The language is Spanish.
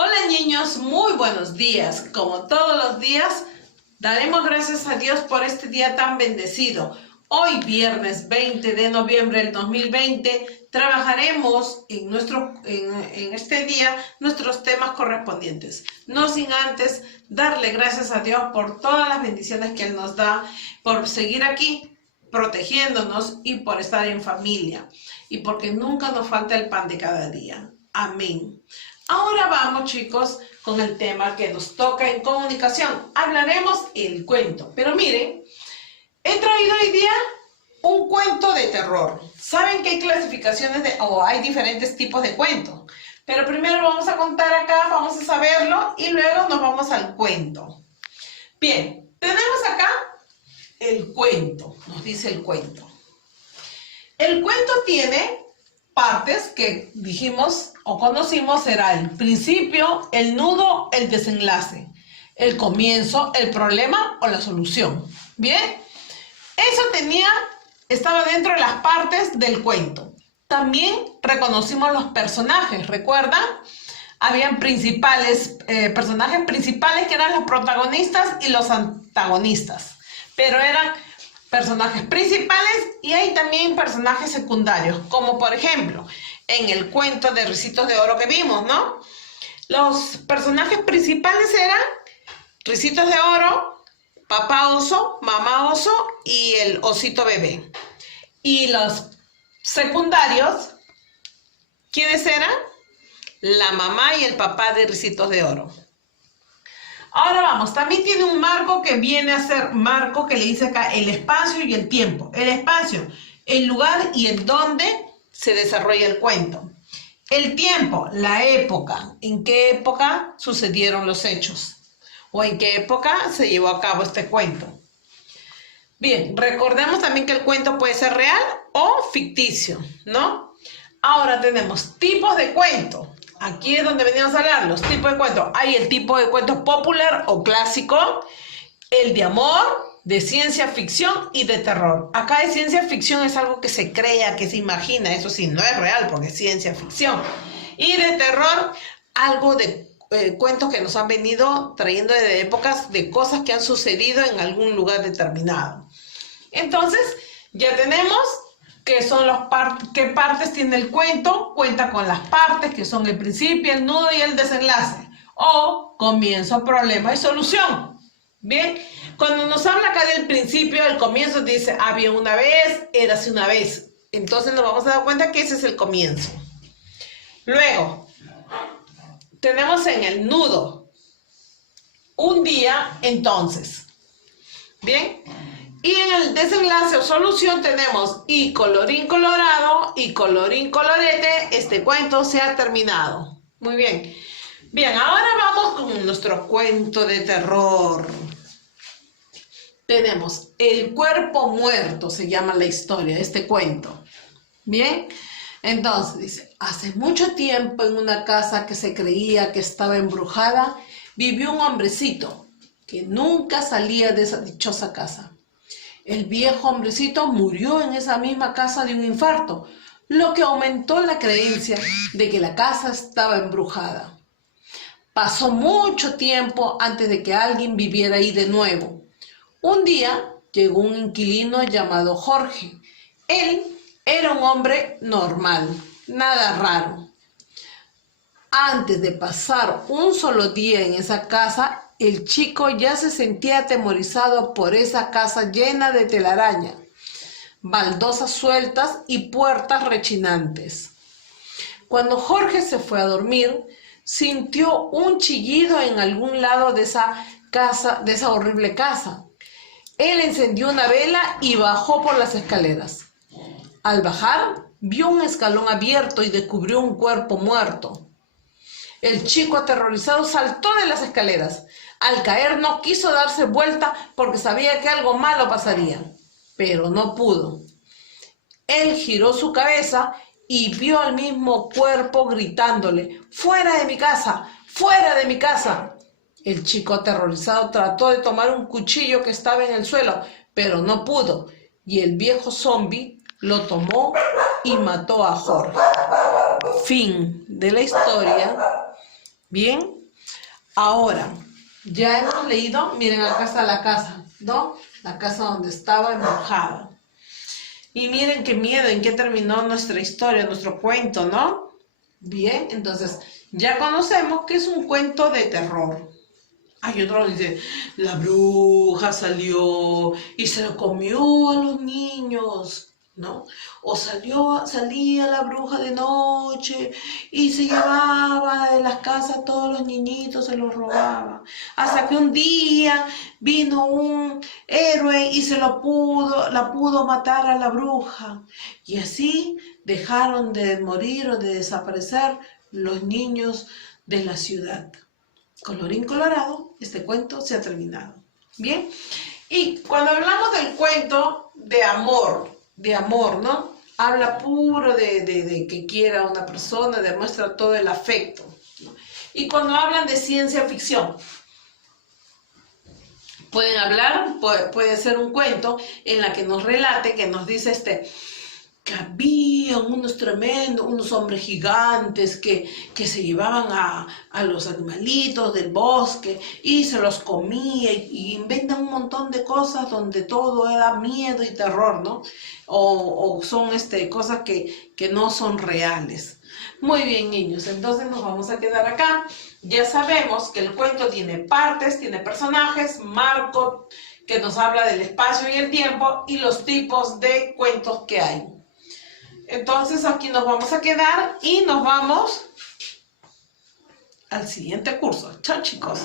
Hola niños, muy buenos días. Como todos los días, daremos gracias a Dios por este día tan bendecido. Hoy, viernes 20 de noviembre del 2020, trabajaremos en este día nuestros temas correspondientes. No sin antes darle gracias a Dios por todas las bendiciones que Él nos da, por seguir aquí protegiéndonos y por estar en familia. Y porque nunca nos falta el pan de cada día. Amén. Ahora vamos, chicos, con el tema que nos toca en comunicación. Hablaremos el cuento. Pero miren, he traído hoy día un cuento de terror. Saben que hay clasificaciones hay diferentes tipos de cuentos. Pero primero vamos a contar acá, vamos a saberlo y luego nos vamos al cuento. Bien, tenemos acá el cuento, nos dice el cuento. El cuento tiene partes que dijimos o conocimos, será el principio, el nudo, el desenlace, el comienzo, el problema o la solución. Bien, eso estaba dentro de las partes del cuento. También reconocimos los personajes, ¿recuerdan? Habían personajes principales que eran los protagonistas y los antagonistas, pero eran personajes principales y hay también personajes secundarios, como por ejemplo en el cuento de Ricitos de Oro que vimos, ¿no? Los personajes principales eran Ricitos de Oro, papá oso, mamá oso y el osito bebé. Y los secundarios, ¿quiénes eran? La mamá y el papá de Ricitos de Oro. Ahora vamos, también tiene un marco que viene a ser marco que le dice acá el espacio y el tiempo. El espacio, el lugar y en dónde se desarrolla el cuento. El tiempo, la época, en qué época sucedieron los hechos o en qué época se llevó a cabo este cuento. Bien, recordemos también que el cuento puede ser real o ficticio, ¿no? Ahora tenemos tipos de cuento. Aquí es donde veníamos a hablar, los tipos de cuentos. Hay el tipo de cuento popular o clásico, el de amor, de ciencia ficción y de terror. Acá de ciencia ficción es algo que se crea, que se imagina, eso sí, no es real porque es ciencia ficción. Y de terror, algo de cuentos que nos han venido trayendo desde épocas de cosas que han sucedido en algún lugar determinado. Entonces, ya tenemos que son qué partes tiene el cuento, cuenta con las partes que son el principio, el nudo y el desenlace, o comienzo, problema y solución. Bien, cuando nos habla acá del principio, el comienzo dice, había una vez, érase una vez. Entonces nos vamos a dar cuenta que ese es el comienzo. Luego, tenemos en el nudo, un día, entonces. Bien. Y en el desenlace o solución tenemos y colorín colorado y colorín colorete, este cuento se ha terminado. Muy bien. Bien, ahora vamos con nuestro cuento de terror. Tenemos El cuerpo muerto, se llama la historia, este cuento. Bien, entonces dice, hace mucho tiempo en una casa que se creía que estaba embrujada, vivió un hombrecito que nunca salía de esa dichosa casa. El viejo hombrecito murió en esa misma casa de un infarto, lo que aumentó la creencia de que la casa estaba embrujada. Pasó mucho tiempo antes de que alguien viviera ahí de nuevo. Un día llegó un inquilino llamado Jorge. Él era un hombre normal, nada raro. Antes de pasar un solo día en esa casa, el chico ya se sentía atemorizado por esa casa llena de telaraña, baldosas sueltas y puertas rechinantes. Cuando Jorge se fue a dormir, sintió un chillido en algún lado de esa horrible casa. Él encendió una vela y bajó por las escaleras. Al bajar, vio un escalón abierto y descubrió un cuerpo muerto. El chico aterrorizado saltó de las escaleras. Al caer no quiso darse vuelta porque sabía que algo malo pasaría, pero no pudo. Él giró su cabeza y vio al mismo cuerpo gritándole, ¡fuera de mi casa! ¡Fuera de mi casa! El chico aterrorizado trató de tomar un cuchillo que estaba en el suelo, pero no pudo, y el viejo zombi lo tomó y mató a Jorge. Fin de la historia. Bien, ahora, ya hemos leído, miren, acá está la casa, ¿no? La casa donde estaba embrujada. Y miren qué miedo, en qué terminó nuestra historia, nuestro cuento, ¿no? Bien, entonces, ya conocemos que es un cuento de terror. Hay otro que dice, la bruja salió y se lo comió a los niños, ¿no? O salía la bruja de noche y se llevaba de las casas a todos los niñitos, se los robaba. Hasta que un día vino un héroe y la pudo matar a la bruja. Y así dejaron de morir o de desaparecer los niños de la ciudad. Colorín colorado, este cuento se ha terminado. Bien, y cuando hablamos del cuento de amor, ¿no? Habla puro de que quiera a una persona, demuestra todo el afecto, ¿no? Y cuando hablan de ciencia ficción, pueden hablar, puede ser un cuento en la que nos relate, que nos dice que había unos tremendos, unos hombres gigantes que se llevaban a los animalitos del bosque y se los comía y inventan un montón de cosas donde todo era miedo y terror, ¿no? O son cosas que no son reales. Muy bien, niños, entonces nos vamos a quedar acá. Ya sabemos que el cuento tiene partes, tiene personajes, marco que nos habla del espacio y el tiempo y los tipos de cuentos que hay. Entonces aquí nos vamos a quedar y nos vamos al siguiente curso. Chao, chicos.